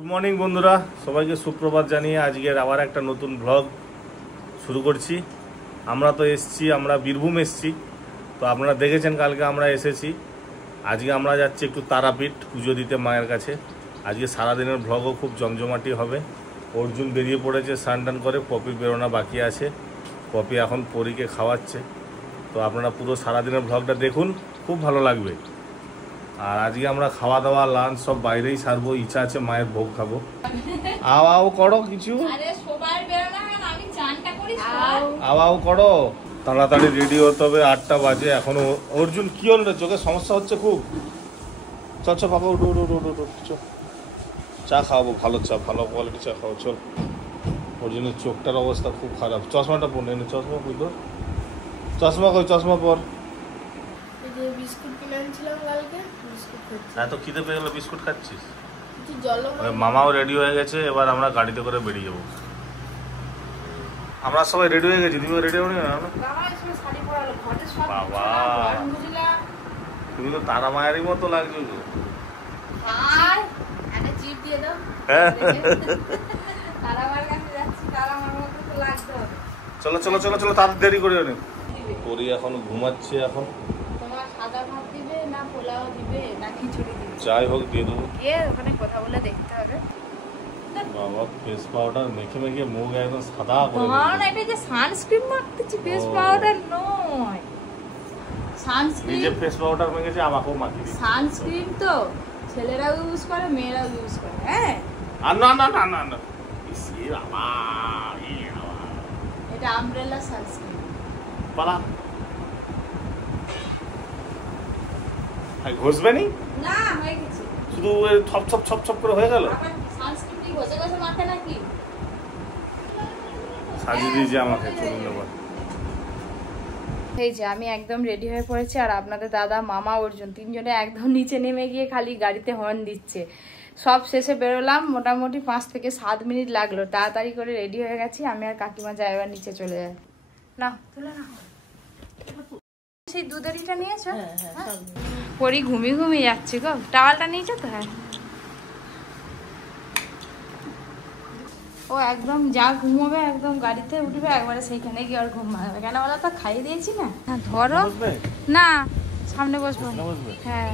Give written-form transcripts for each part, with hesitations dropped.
Good morning বন্ধুরা, সবাইকে সুপ্রভাত জানিয়ে আজকের আবার একটা নতুন ব্লগ শুরু করছি। আমরা তো এসছি, আমরা বীরভূম এসছি। তো আপনারা দেখেছেন কালকে আমরা এসেছি। আজকে আমরা যাচ্ছি একটু তারাপীঠ পুজো দিতে মায়ের কাছে। আজকে সারাদিনের ব্লগও খুব জমজমাটি হবে। অর্জুন বেরিয়ে পড়েছে স্নান টান করে, পপি বেরোনা বাকি আছে। পপি এখন পরীকে খাওয়াচ্ছে। তো আপনারা পুরো সারাদিনের ব্লগটা দেখুন, খুব ভালো লাগবে। আর আজকে আমরা খাওয়া দাওয়া লাঞ্চ সব বাইরেই সারবো, ইচ্ছা আছে মায়ের ভোগ খাবো। আও করো কিছু, আও করো, তাড়াতাড়ি রেডি হতে হবে, 8টা বাজে এখনো। অর্জুন কি হল রে, চোখের সমস্যা হচ্ছে খুব? চল চল বাবা, উঠো উঠো উঠো উঠো, চল চা খাওয়াবো, ভালো চা, ভালো কোয়ালিটি চা খাওয়া। চল, অর্জুনের চোখটার অবস্থা খুব খারাপ। চশমাটা পর নে, চশমা কই তোর? চশমা কই, চশমা পর। এত খিদে পেয়ে গেলো, বিস্কুট খাচ্ছিস? মামাও রেডি হয়ে গেছে, এবার আমরা গাড়িতে করে বেরিয়ে যাবো। আমরা সবাই রেডি হয়ে গেছি, তুমিও রেডি হয়ে না? বাবা, তুমি তো তারা মায়েরই মতো লাগছে গো। চলো চলো চলো চলো, তার দেরি করে অনেক। পরি এখন ঘুমাচ্ছে, এখন যাই হোক দিয়ে দেবো। ওখানে কথা বলে দেখতে হবে। বাবা ফেস পাউডার মেখে মেখে মুখ একদম সাদা করে দিয়েছে। না, এটা যে সানস্ক্রিন মাখতেছি, ফেস পাউডার নয়। সানস্ক্রিন, নিজে ফেস পাউডার মেখেছে, আমাকেও মাখিয়ে দিয়েছে। সানস্ক্রিন তো ছেলেরাও ইউজ করে, মেয়েরাও ইউজ করে। হ্যাঁ, আর না না না না না, ইসে বাবা, এটা আমব্রেলা সানস্ক্রিন। পালা ঘষবে নি? না, হয়ে গেছে। শুধু ছপ ছপ ছপ ছপ করে হয়ে গেল। সানস্ক্রিন কি ঘষে ঘষে মাখে নাকি? সাজিয়ে দিয়েছে আমাকে, চলুন এবার। এই যে আমি একদম রেডি হয়ে পড়েছি, আর আপনাদের দাদা, মামা, অর্জুন তিনজনে একদম নিচে নেমে গিয়ে খালি গাড়িতে হর্ন দিচ্ছে। সব শেষে বেরোলাম, মোটামুটি 5 থেকে 7 মিনিট লাগলো। তাড়াতাড়ি করে রেডি হয়ে গেছি। আমি আর কাকিমা যাই এবার নিচে চলে যাই। না তুলে না, সেই দুধেরিটা নিয়েছো? পরি ঘুমিয়ে ঘুমিয়ে যাচ্ছি গো। টাওয়ালটা নিয়েছো তো? হ্যাঁ, ও একদম যা ঘুমোবে, একদম গাড়িতে উঠবে একবারে, সেইখানে গিয়ে আর ঘুম ভাঙবে। কেন বলো তো, খাইয়ে দিয়েছি না। ধরো না, সামনে বসবো। হ্যাঁ,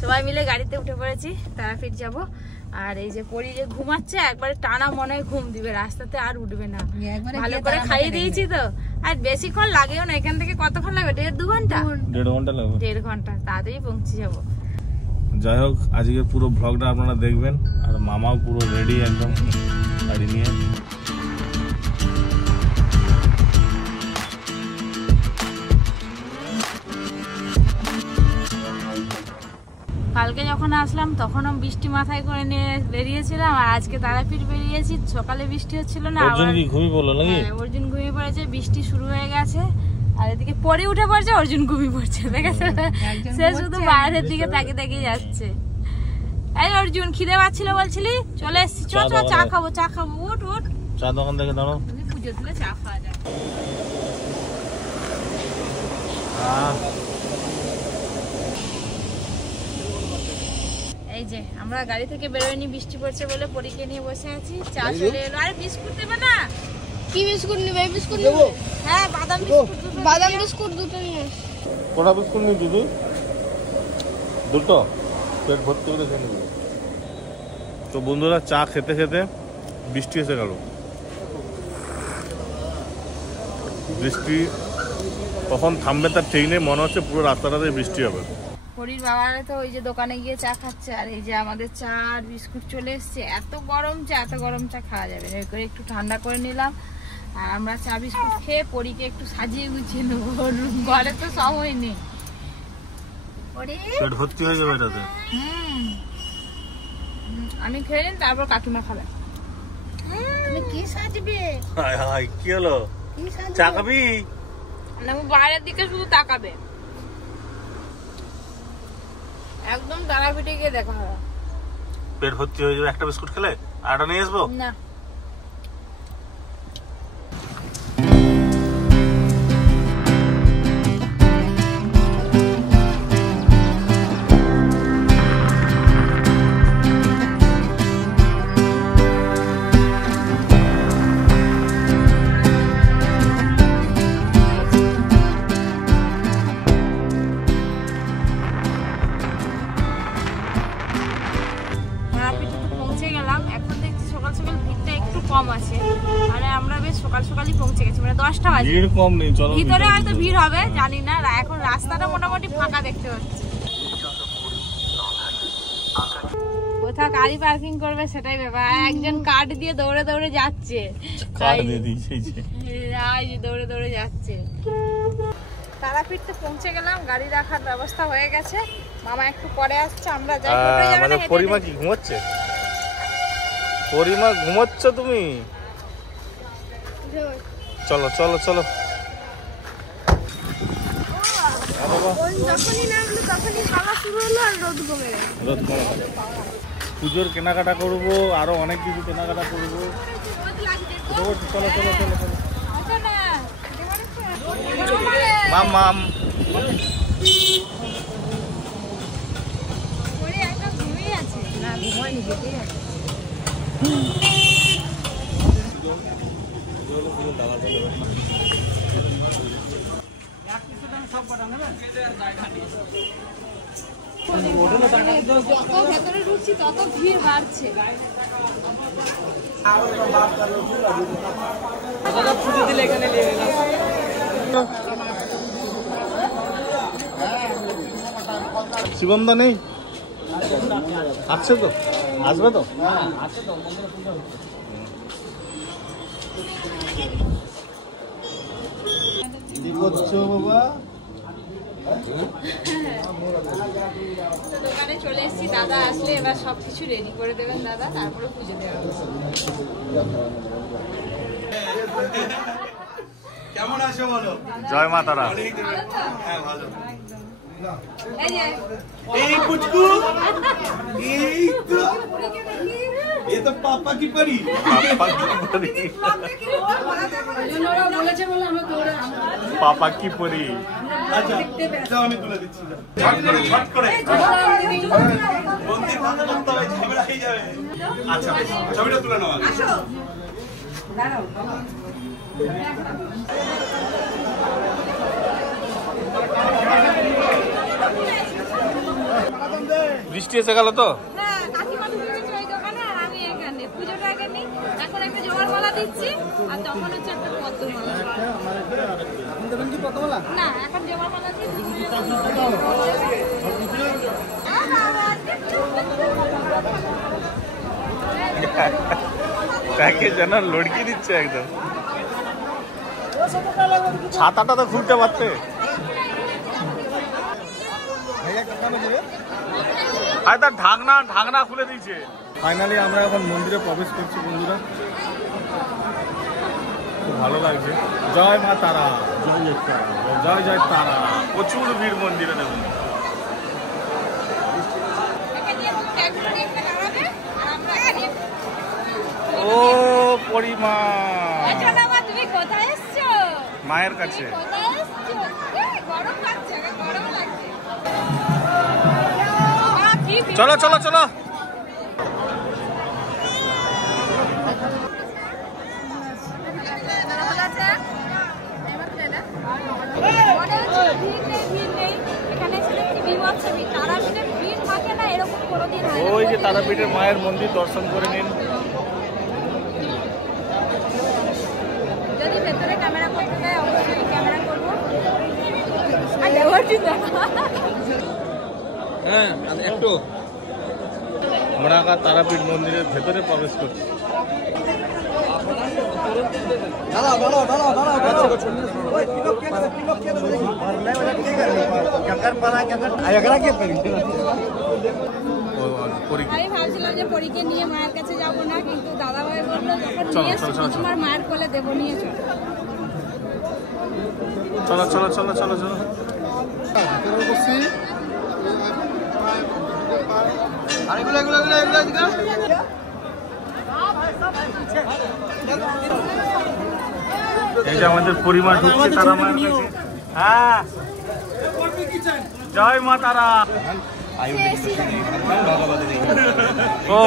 সবাই মিলে গাড়িতে উঠে পড়েছি, তারাপীঠ যাব। আর এই যে পরি যে ঘুমাচ্ছে, একবারে টানা মনে হয় ঘুম দিবে, রাস্তাতে আর উঠবে না। ভালো করে খাইয়ে দিয়েছি তো, আর বেশিক্ষণ লাগেও না। এখান থেকে কতক্ষণ লাগবে? 1.5-2 ঘন্টা? 1.5 ঘন্টা লাগবে। 1.5 ঘন্টা, তাড়াতাড়ি পৌঁছে যাবো। যাই হোক, আজকে পুরো ব্লগটা আপনারা দেখবেন। আর মামাও পুরো রেডি একদম গাড়ি নিয়ে। কালকে যখন আসলাম তখনও বৃষ্টি মাথায় করে নিয়ে বেরিয়েছিলাম, আর আজকে তারাপীঠ বেরিয়েছি। সকালে বৃষ্টি হচ্ছিল না, অর্জুন কি ঘুমিয়ে পড়লো নাকি? অর্জুন ঘুমিয়ে পড়েছে, বৃষ্টি শুরু হয়ে গেছে। আর এদিকে পরে উঠে পড়ছে, অর্জুন ঘুমিয়ে পড়ছে। দেখেছে, সে শুধু বাইরের দিকে তাকিয়ে তাকিয়ে যাচ্ছে। এই অর্জুন, খিদে পাচ্ছিল বলছিলি, চলে এসছি, চল চল চা খাবো, চা খাবো, উঠ উঠ। চা দোকান থেকে দাঁড়াও, পুজো দিলে চা খাওয়া যায়। এই যে আমরা গাড়ি থেকে বেরোয়নি, বৃষ্টি পড়ছে বলে পরীকে নিয়ে বসে আছি। চা চলে এলো। আরে বিস্কুট দেবে না? কি বিস্কুট নেবে? বিস্কুট নেবো। হ্যাঁ, বাদাম বিস্কুট। বাদাম বিস্কুট দুটো নিয়ে আস। কোটা বিস্কুট নিয়ে দিদি, দুটো পেট ভর্তি করে খেয়ে নেবো। তো বন্ধুরা, চা খেতে খেতে বৃষ্টি এসে গেল। বৃষ্টি কখন থামবে তার ঠিক নেই, মনে হচ্ছে পুরো রাস্তাটাতে বৃষ্টি হবে। পরীর বাবারা তো ওই যে দোকানে গিয়ে চা খাচ্ছে, আর এই যে আমাদের চা আর বিস্কুট চলে এসছে। এত গরম চা, এত গরম চা খাওয়া যাবে না, করে একটু ঠান্ডা করে নিলাম। আর আমরা চা বিস্কুট খেয়ে পরীকে একটু সাজিয়ে গুছিয়ে নেবো, ঘরে তো সময় নেই। পেট ভর্তি হয়ে যাবে এটাতে। আমি খেয়ে নিন, তারপর কাকিমা খাবে। তুমি কি সাজবে? হায় হায়, কি হলো? চা খাবি না? বাইরের দিকে শুধু তাকাবে, একদম তারাপীঠে গিয়ে দেখা হবে। পেট ভর্তি হয়ে যাবে একটা বিস্কুট খেলে। আর একটা নিয়ে আসবো না? সকাল সকালই পৌঁছে গেছি, মানে 10টা বাজে। ভিড় কম নেই, চলো ভিতরে হয়তো ভিড় হবে জানি না, এখন রাস্তাটা মোটামুটি ফাঁকা দেখতে পাচ্ছি। কোথাও গাড়ি পার্কিং করবে সেটাই ব্যাপার, একজন কার্ড দিয়ে দৌড়ে দৌড়ে যাচ্ছে, দৌড়ে দৌড়ে যাচ্ছে। তারাপীঠে পৌঁছে গেলাম, গাড়ি রাখার ব্যবস্থা হয়ে গেছে, মামা একটু পরে আসছে, আমরা যাই। মানে পরিমা কি ঘুমাচ্ছে? পরিমা ঘুমাচ্ছ তুমি? চলো চলো চলো। যখনই নামলো তখনই হাওয়া শুরু হলো আর রোদ কমে গেল। রোদ কমে গেল। পুজোর কেনাকাটা করবো, আরো অনেক কিছু কেনাকাটা করবো। চলো চলো চলো চলো। মাম মাম ভেতরে ঢুকছি তত ভিড় বাড়ছে। শিবম দা নেই? আসছে তো? আসবে তো? কি করছো বাবা? দোকানে চলে এসেছি, দাদা আসলে এবার সবকিছু রেডি করে দেবেন দাদা, তারপরে পুজো দেওয়া হবে। কেমন আছো বলো? জয় মা তারা। হ্যাঁ ভালো। এই कुचकू ये तो पापा की परी। पापा की परी। अच्छा जाओ আমি তুলে দিচ্ছি, ঝট করে মন্দির ভাঙা করতে হবে, ঝামেলা হয়ে যাবে। আচ্ছা ছবিটা তুলে নাও আগে। আসো দাঁড়াও। বৃষ্টি এসে গেল তো? হ্যাঁ, কাকিমা ঢুকেছে ওই দোকানে আর আমি এখানে। পুজোটা আগে নেই, এখন একটা জোয়ার মালা দিচ্ছি আর তখন হচ্ছে একটা পদ্মমালা। এখন দেবেন কি পদ্মমালা? না, এখন জোয়ার মালা দিচ্ছি। তাকে যেন লড়কি দিচ্ছে একদম। ছাতাটা তো খুলতে পারতে। আর তার ঢাকনা খুলে দিয়েছে। ফাইনালি আমরা এখন মন্দিরে প্রবেশ করছি বন্ধুরা, খুব ভালো লাগছে। জয় মা তারা, জয় জয় তারা। প্রচুর ভিড় মন্দিরে দেখুন। ও পরিমা, তুমি কোথায় এসছো? মায়ের কাছে। চলো চলো চলো। ওই যে তারাপীঠের মায়ের মন্দির দর্শন করে নিন। যদি ভেতরে ক্যামেরা করতে দেয় অবশ্যই ক্যামেরা করবো। হ্যাঁ একটু আমরা তারাপীঠ মন্দিরের ভেতরে প্রবেশ করছি। আমি ভাবছিলাম যে পরীকে নিয়ে মায়ের কাছে যাবো না, কিন্তু দাদাভাই বললো যখন নিয়ে এসছি তোমার মায়ের কোলে দেবো, নিয়ে চলো। চলো চলো চলো চলো চলো। এই যে আমাদের পরিবার ঢুকছে তারা মায়ের কাছে। হ্যাঁ জয় মা তারা। ও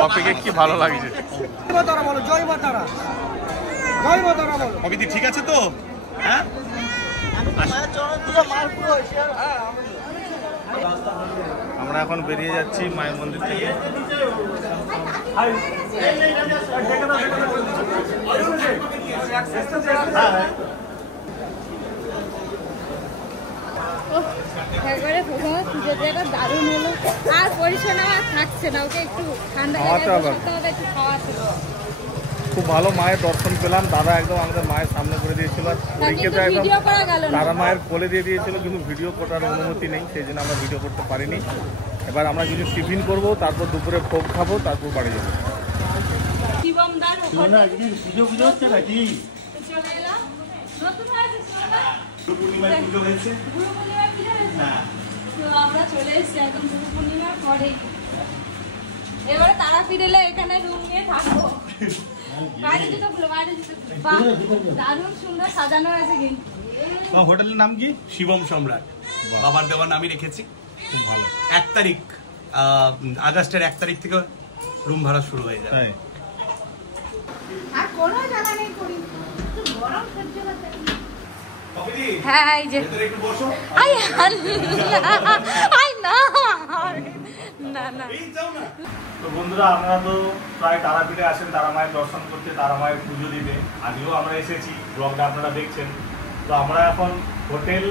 কপিকে কি ভালো লাগছে। জয় মা তারা, জয় মা তারা বলো। কবিদি ঠিক আছে তো? হ্যাঁ আমরা আমরা এখন বেরিয়ে যাচ্ছি মায়ের মন্দির থেকে। একবারে প্রথমে পুজো দেওয়াটা দারুণ হলো, আর পরিচ্ছন্ন আর থাকছে না, ওকে একটু ঠান্ডা জায়গায় একটু খাওয়াতে। খুব ভালো মায়ের দর্শন পেলাম। দাদা একদম আমাদের মায়ের সামনে করে দিয়েছিল, একদম তারা মায়ের কোলে দিয়ে দিয়েছিল, কিন্তু ভিডিও করার অনুমতি নেই, সেই জন্য আমরা ভিডিও করতে পারিনি। এবার আমরা যদি টিফিন করবো, তারপর দুপুরে ভোগ খাবো, তারপর বাড়ি যাবো। আমরা চলে এসেছি একদম গুরু পূর্ণিমার পরে। এবারে তারাপীঠ এলে এখানে রুম নিয়ে থাকবো। দারুণ সুন্দর সাজানো আছে কিন্তু। হোটেলের নাম কি? শিবম সম্রাট, বাবার দেওয়ার নামই রেখেছি। খুব ভালো। 1 তারিখ আগস্টের 1 তারিখ থেকে রুম ভাড়া শুরু হয়ে যাবে। আর কোনো জায়গা নেই করি, গরম সহ্য করতে। হ্যাঁ এই যে না তো বন্ধুরা, আপনারা তো প্রায় তারাপীঠে আসেন তারা মায়ের দর্শন করতে, তারা মায়ের পুজো দিতে। আজকেও আমরা এসেছি, ব্লগটা আপনারা দেখছেন। তো আমরা এখন হোটেল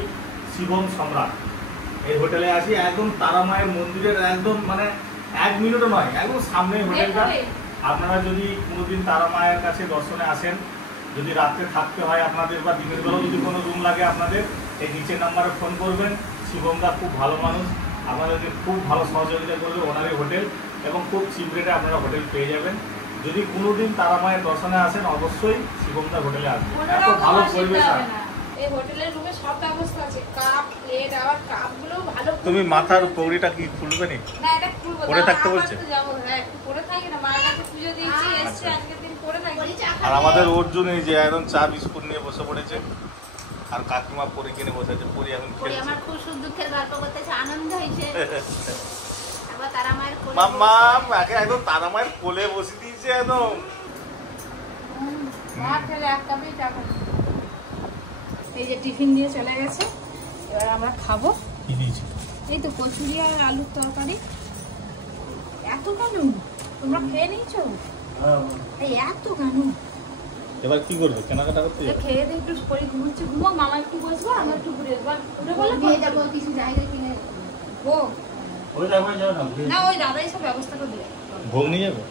শিবম সম্রাট, এই হোটেলে আছি একদম তারা মায়ের মন্দিরের একদম মানে 1 মিনিটও নয়, একদম সামনেই হোটেলটা। আপনারা যদি কোনোদিন তারা মায়ের কাছে দর্শনে আসেন, যদি রাত্রে থাকতে হয় আপনাদের বা দিনের বেলাও যদি কোনো রুম লাগে আপনাদের, এই নিচের নাম্বারে ফোন করবেন। শিবমদা খুব ভালো মানুষ, আপনাদেরকে খুব ভালো সহযোগিতা করবে ওনারই হোটেল, এবং খুব চিপ রেটে আপনারা হোটেল পেয়ে যাবেন। যদি কোনোদিন তারা মায়ের দর্শনে আসেন, অবশ্যই শিবমদার হোটেলে আসবেন, এত ভালো পরিবেশ। এই হোটেলের রুমে সব ব্যবস্থা আছে, কাপ প্লেট, আবার কাপগুলো ভালো। তুমি মাথার পগড়িটা কি খুলবে নি? না এটা খুলবো, পরে থাকতে বলছে। যাব, হ্যাঁ একটু পরে থাকি না, মায়ের কাছে পুজো দিয়েছি, এসেছি আজকের দিন পরে থাকি। আর আমাদের অর্জুন এই যে একদম চা বিস্কুট নিয়ে বসে পড়েছে, আর কাকিমা পরে কিনে বসে আছে। পরি এখন পরি খেলছে। আমার খুব সুখ দুঃখের গল্প করতেছে, আনন্দ হয়েছে। আবার তারা মায়ের কোলে মাম্মা আগে একদম তারা মায়ের কোলে বসে দিয়েছে একদম। মা ছেলে এক কাপই চা খাবে। এই যে টিফিন দিয়ে চলে গেছে, এবার আমরা খাবো। কি দিয়েছে? এই তো কচুরি আর আলুর তরকারি। এত কেন তোমরা খেয়ে নিয়েছো? এই এত কেন? এবার কি করবে? কেনাকাটা করতে যাবে? খেয়ে দিয়ে একটু পরে ঘুমোচ্ছে, ঘুমো, মামা একটু বসবো, আমরা একটু ঘুরে আসবো। ঘুরে বলে নিয়ে যাবো কিছু জায়গা কিনে। ভোগ ওই যাবো না, ওই দাদাই সব ব্যবস্থা করে দিয়ে। ভোগ নিয়ে যাবে।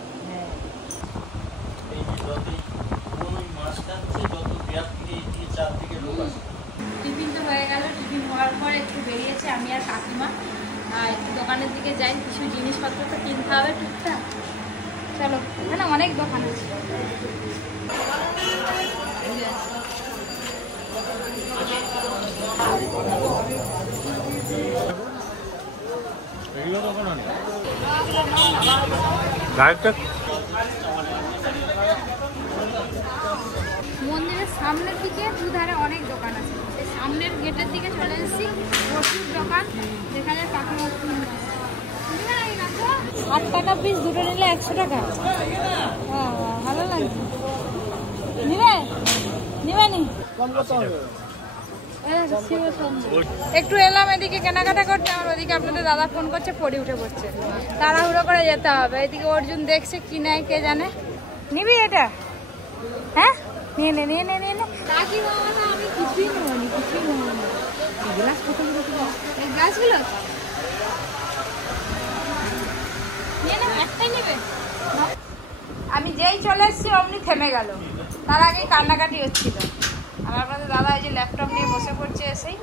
টিফিন তো হয়ে গেল, টিফিন হওয়ার পর একটু বেরিয়েছে আমি আর কাকিমা, একটু দোকানের দিকে যাই, কিছু জিনিসপত্র তো কিনতে হবে টুকটাক। চলো, এখানে অনেক দোকান আছে। মন্দিরের সামনের দিকে দুধারে অনেক দোকান আছে, এই সামনের গেটের দিকে চলে এসেছি, প্রচুর দোকান, যেখানে কাকিমা 8 টাকা পিস, দুটো নিলে 100 টাকা। ভালো লাগছে, নিবে নিবে নি। একটু এলাম এদিকে কেনাকাটা করতে, আমার ওদিকে আপনাদের দাদা ফোন করছে, পড়ে উঠে পড়ছে, তাড়াহুড়ো করে যেতে হবে। এদিকে অর্জুন দেখছে কি নেয় কে জানে। নিবি এটা? হ্যাঁ নিয়ে নে নিয়ে নে নিয়ে নে। কাকি বাবা না, আমি কিছুই নেবো নি, কিছুই নেবো না। গ্লাস কত এই গ্লাসগুলো নিয়ে নেবে, একটাই নেবে। আমি যেই চলে এসেছি অমনি থেমে গেল, তার আগে কান্নাকাটি হচ্ছিল। আর আপনাদের দাদা এই যে ল্যাপটপ নিয়ে বসে পড়ছে, এসেই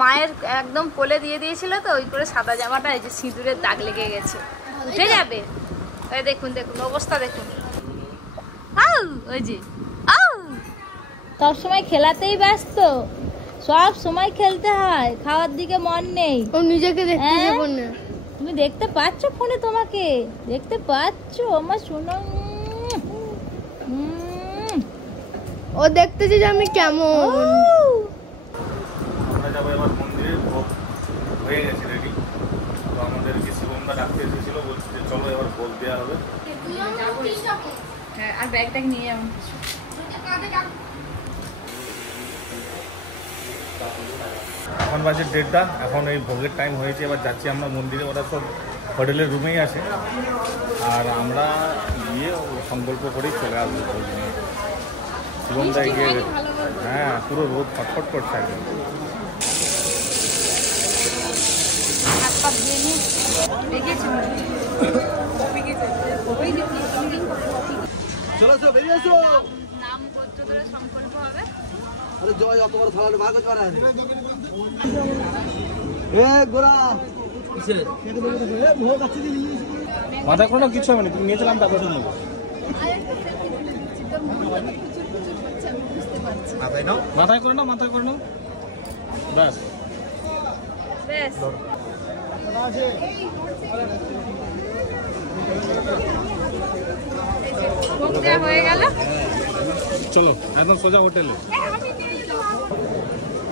মায়ের একদম কোলে দিয়ে দিয়েছিল তো, ওই করে সাদা জামাটা এই যে সিঁদুরের দাগ লেগে গেছে, উঠে যাবে। ওই দেখুন দেখুন অবস্থা দেখুন, ওই যে সব সময় খেলাতেই ব্যস্ত, সব সময় খেলতে হয়, খাওয়ার দিকে মন নেই। ও নিজেকে দেখতে যাবো না। তুমি দেখতে পাচ্ছ ফোনে, তোমাকে দেখতে পাচ্ছ আমার শোনো। ও দেখতেছে যে আমি কেমন। আমরা যাবো এবার মন্দিরে, ভোগ হয়ে গেছে রেডি। তো আমাদেরকে শিবমদা ডাকতে এসেছিল, বলছি যে চলো এবার ভোগ দেওয়া হবে। হ্যাঁ, আর ব্যাগ ট্যাগ নিয়ে যাবেন কিছু। এখন বাজে 1:30, এখন এই ভোগের টাইম হয়েছে, এবার যাচ্ছি আমরা মন্দিরে। ওরা সব হোটেলের রুমেই আছে, আর আমরা গিয়ে সংকল্প করেই চলে আসবো ভোগ নিয়ে। জীবনটা এগিয়ে গেছে। হ্যাঁ, পুরো রোদ ফটফট করছে একদম। চলো চলো বেরিয়ে এসো। নাম গোত্র ধরে সংকল্প হবে। আরে জয় অত বড় থালা ভাগ করতে পারে এ গোরা কিসের এ ভোগ আছে কি মাথা করো না, কিছু হবে না, তুমি নিয়ে চলাম তারপর শুনবো। মাথায় করে নাও, মাথায় করে নাও, ব্যাস বেশ ভোগ দেওয়া হয়ে গেল। চলো একদম সোজা হোটেলে।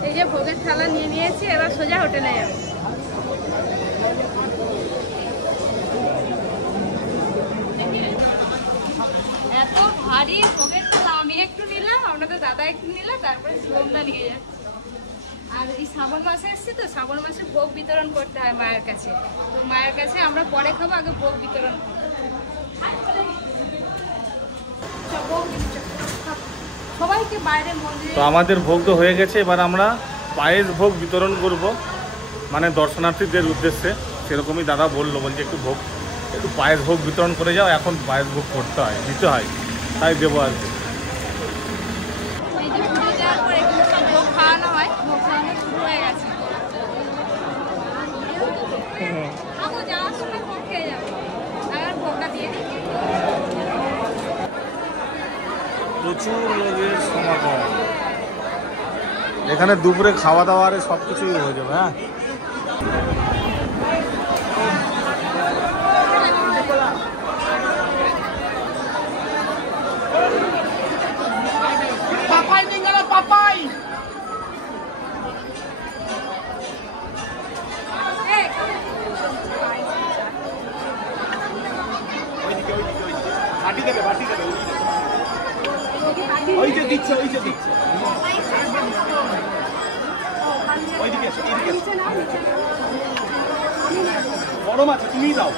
এই যে ভোগের থালা নিয়ে নিয়েছি, এবার সোজা হোটেলে যাবো। এত ভারী ভোগের থালা, আমি একটু নিলাম, আপনাদের দাদা একটু নিলাম, তারপরে শিবমদা নিয়ে যাচ্ছে। আর এই শ্রাবণ মাসে এসছি তো, শ্রাবণ মাসে ভোগ বিতরণ করতে হয় মায়ের কাছে। তো মায়ের কাছে আমরা পরে খাবো, আগে ভোগ বিতরণ করবো। সবাইকে বাইরে মন্দিরে। তো আমাদের ভোগ তো হয়ে গেছে, এবার আমরা পায়েস ভোগ বিতরণ করব, মানে দর্শনার্থীদের উদ্দেশ্যে। সেরকমই দাদা বলছে একটু পায়েস ভোগ বিতরণ করে যাও। এখন পায়েস ভোগ করতে হয়, দিতে হয়, তাই দেবো আর কি। এই যে পুজো দেওয়ার পরে ভোগ খাওয়ানো হয়, ভোগ খাওয়ানো শুরু হয়ে গেছে। আমি যাওয়ার সময় ভোগ খেয়ে যাবো, আর ভোগটা দিয়ে দিই। প্রচুর লোকের সমাগম এখানে, দুপুরে খাওয়া দাওয়ার সব কিছুই হয়ে যাবে। হ্যাঁ, ওই যে দিচ্ছে ওই যে দিচ্ছে ওইদিকে এসো এইদিকে এসো বড় মাছ তুমি দাও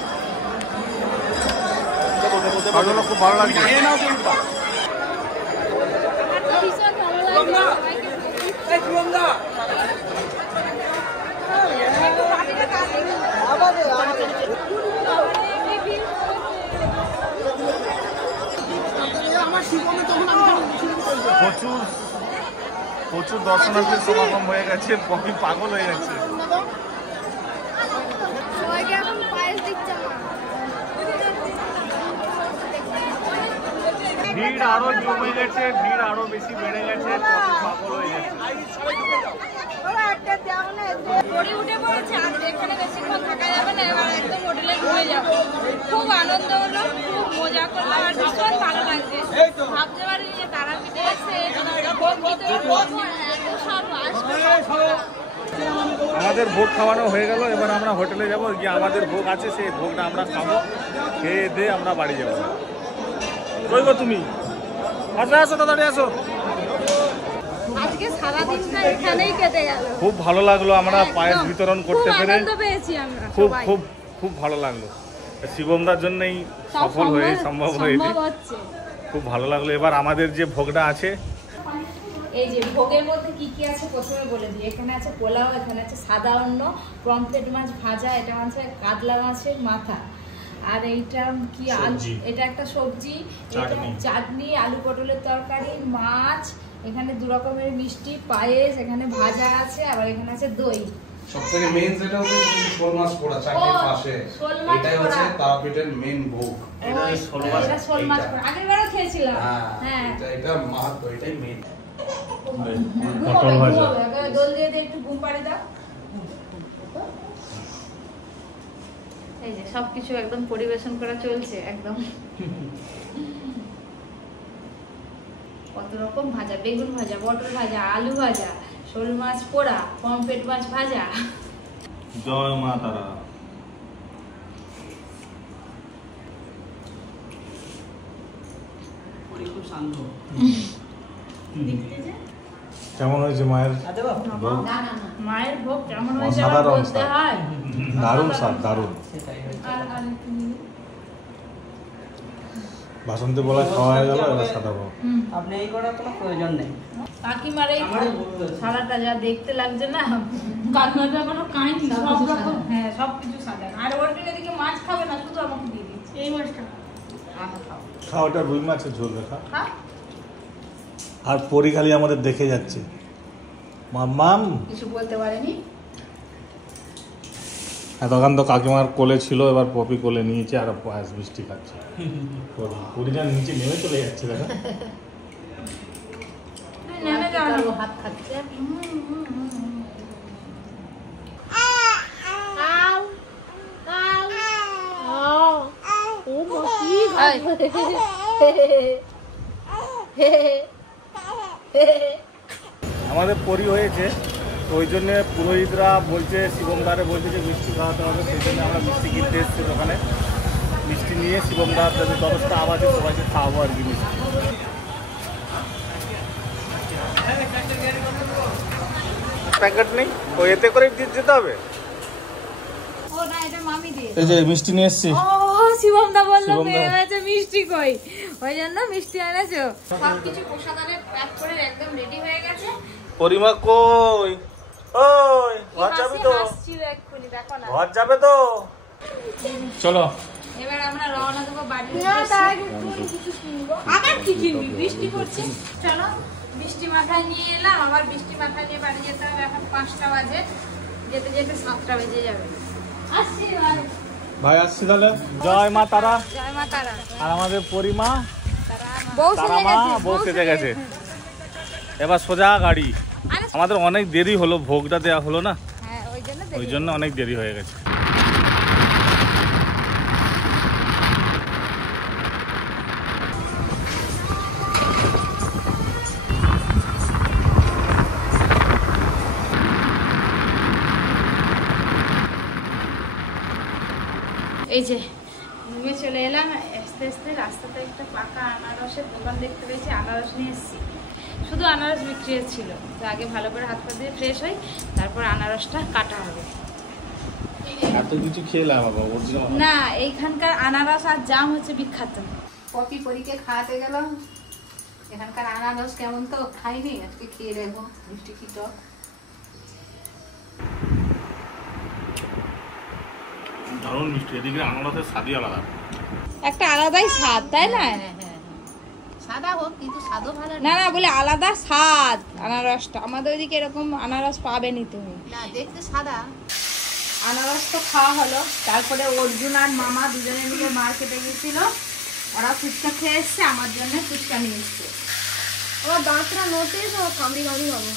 খুব ভালো লাগছে। খেয়ে নাও দেখবা ভীষণ ভালো লাগছে প্রচুর দর্শনার্থীর সমাগম হয়ে গেছে, আমি পাগল হয়ে যাচ্ছে। সবাইকে এখন পায়েস দিচ্ছে। ভিড় আরো জমে গেছে, ভিড় আরো বেশি বেড়ে গেছে, পাগল হয়ে গেছে। পড়ে উঠে পড়েছে, আর এখানে বেশিক্ষণ থাকা যাবে না, এবার একদম হোটেলে ঘুরে যাবো। খুব আনন্দ হলো, খুব মজা করলাম, আর ভীষণ ভালো লাগছে। ভাবতে পারিনি যে তারাপীঠে এসে আমাদের ভোগ খাওয়ানো হয়ে গেল, এবার আমরা হোটেলে যাবো, গিয়ে আমাদের ভোগ আছে সেই ভোগটা আমরা খাবো, খেয়ে দিয়ে আমরা বাড়ি যাবো। কই গো তুমি? আসো আসো, তাড়াতাড়ি আসো। আজকে সারাদিনটা এখানেই কেটে গেল। খুব ভালো লাগলো, আমরা পায়েস বিতরণ করতে পেরে আনন্দ পেয়েছি আমরা খুব সবাই। খুব খুব ভালো লাগলো। শিবমদার জন্যই সফল হয়ে সম্ভব হয়েছে, হচ্ছে। খুব ভালো লাগলো। এবার আমাদের যে ভোগটা আছে, এই যে ভোগের মধ্যে কি কি আছে প্রথমে বলে দিই। এখানে আছে পোলাও, এখানে আছে সাদা অন্ন, পমফ্রেট মাছ ভাজা, এটা আছে কাতলা মাছের মাথা, আর এইটা কি এটা একটা সবজি, এটা চাটনি, আলু পটলের তরকারি, মাছ, এখানে 2 রকমের মিষ্টি, পায়েস, এখানে ভাজা আছে, আবার এখানে আছে দই। সবথেকে মেইন যেটা হচ্ছে শোল মাছ পোড়া চাটনির পাশে, এটাই হচ্ছে তারাপীঠের মেইন ভোগ। এটা শোল মাছ পোড়া আগের বারও খেয়েছিলাম। হ্যাঁ, এটা মাহাত্ম্য, এটাই মেইন। পটল ভাজা, দোল দিয়ে একটু ঘুম পাড়ে দাও। এই যে সবকিছু একদম পরিবেশন করা চলছে একদম। কত রকম ভাজা, বেগুন ভাজা, পটল ভাজা, আলু ভাজা, শোল মাছ পোড়া, পমফ্রেট মাছ ভাজা। জয় মা তারা। খুব শান্ত দেখতে যে কেমন হয়েছে মায়ের ভোগ? মায়ের ভোগ কেমন হয়েছে অসাধারণ বলতে স্বাদ। হয়। দারুণ স্বাদ, দারুণ। বাসন্তী বলা খাওয়া হয়ে গেল, এবার সাদা ভোগ। আপনি এই করার কোনো প্রয়োজন নেই। কাকিমার এই সাদাটা যা দেখতে লাগছে না, কাকিমাটা কোনো কাহিনি সব রকম, হ্যাঁ সব কিছু সাদা। আর ওর জন্য এদিকে মাছ খাবে না, শুধু আমাকে দিয়ে দিচ্ছে এই মাছটা। খাও, ওটা রুই মাছের ঝোল দেখা। হ্যাঁ আর পরি খালি আমাদের দেখে যাচ্ছে। মাম কিছু বলতে পারেনি। এতক্ষণ তো কাকিমার কোলে ছিল, এবার পপি কোলে নিয়েছে আর পায়েস মিষ্টি খাচ্ছে। পরিটা নিচে নেমে চলে যাচ্ছে দেখা। নেমে যাও না। হাত খাচ্ছে আমাদের পরি হয়েছে, তো ওই জন্যে পুরোহিতরা বলছে, শিবমদারে বলছে যে মিষ্টি খাওয়াতে হবে, সেই জন্য আমরা মিষ্টি কিনতে এসেছি দোকানে। মিষ্টি নিয়ে শিবমদার যদি দরজটা আওয়াজে সবাইকে খাওয়াবো আর কি মিষ্টি। প্যাকেট নেই, তো এতে করে যেতে হবে। ও না, এটা মামি দিয়ে। এই যে মিষ্টি নিয়ে এসেছি। ও শিবমদা বললো শিবমদা। পেয়ে গেছে মিষ্টি, কই ওই জন্য মিষ্টি এনেছো। সবকিছু প্রসাদারে প্যাক করে একদম রেডি হয়ে গেছে। পরিমা কই? ওই ঘর যাবে তো? হাসছিল এক্ষুনি, দেখো না। ঘর যাবে তো? চলো এবার আমরা রওনা দেবো বাড়ির উদ্দেশ্যে। কিছু কিনবো। আবার কি কিনবি? বৃষ্টি পড়ছে। চলো বৃষ্টি মাথায় নিয়ে এলাম, আবার বৃষ্টি মাথায় নিয়ে বাড়ি যেতে হবে। এখন 5টা বাজে, যেতে যেতে 7টা বেজে যাবে। আসছি এবার। ভাই আসছি তাহলে। জয় মা তারা। জয় মা তারা। আর আমাদের পরিমা বউ তারা সেজে মা গেছে, বউ সেজে গেছে। এবার সোজা গাড়ি। আমাদের অনেক দেরি হলো, ভোগটা দেওয়া হলো না, হ্যাঁ ওই জন্য ওই জন্য অনেক দেরি হয়ে গেছে। এই যে রুমে চলে এলাম। আস্তে আস্তে রাস্তাতে একটা পাকা আনারসের দোকান দেখতে পেয়েছি, আনারস নিয়ে এসেছি। শুধু আনারস বিক্রি হচ্ছিল, তো আগে ভালো করে হাত পা দিয়ে ফ্রেশ হই, তারপর আনারসটা কাটা হবে। এত কিছু খেলাম না, এইখানকার আনারস আর জাম হচ্ছে বিখ্যাত। পপি পরীকে খাওয়াতে গেলাম। এখানকার আনারস কেমন তো খাইনি, আজকে খেয়ে দেখবো মিষ্টি কি টক। দারুণ মিষ্টি, এদিকে আনারসের স্বাদই আলাদা। একটা আলাদাই স্বাদ, তাই না? সাদা হোক কিন্তু স্বাদও ভালো না না, বলে আলাদা স্বাদ আনারসটা। আমাদের ওইদিকে এরকম আনারস পাবেনি তুমি। না, দেখতে সাদা। আনারস তো খাওয়া হলো, তারপরে অর্জুন আর মামা দুজনে মিলে মার্কেটে গেছিল। ওরা ফুচকা খেয়ে এসছে, আমার জন্য ফুচকা নিয়ে এসছে। আমার দাঁতটা নড়তে তো কামড়ি কামড়ি হবে।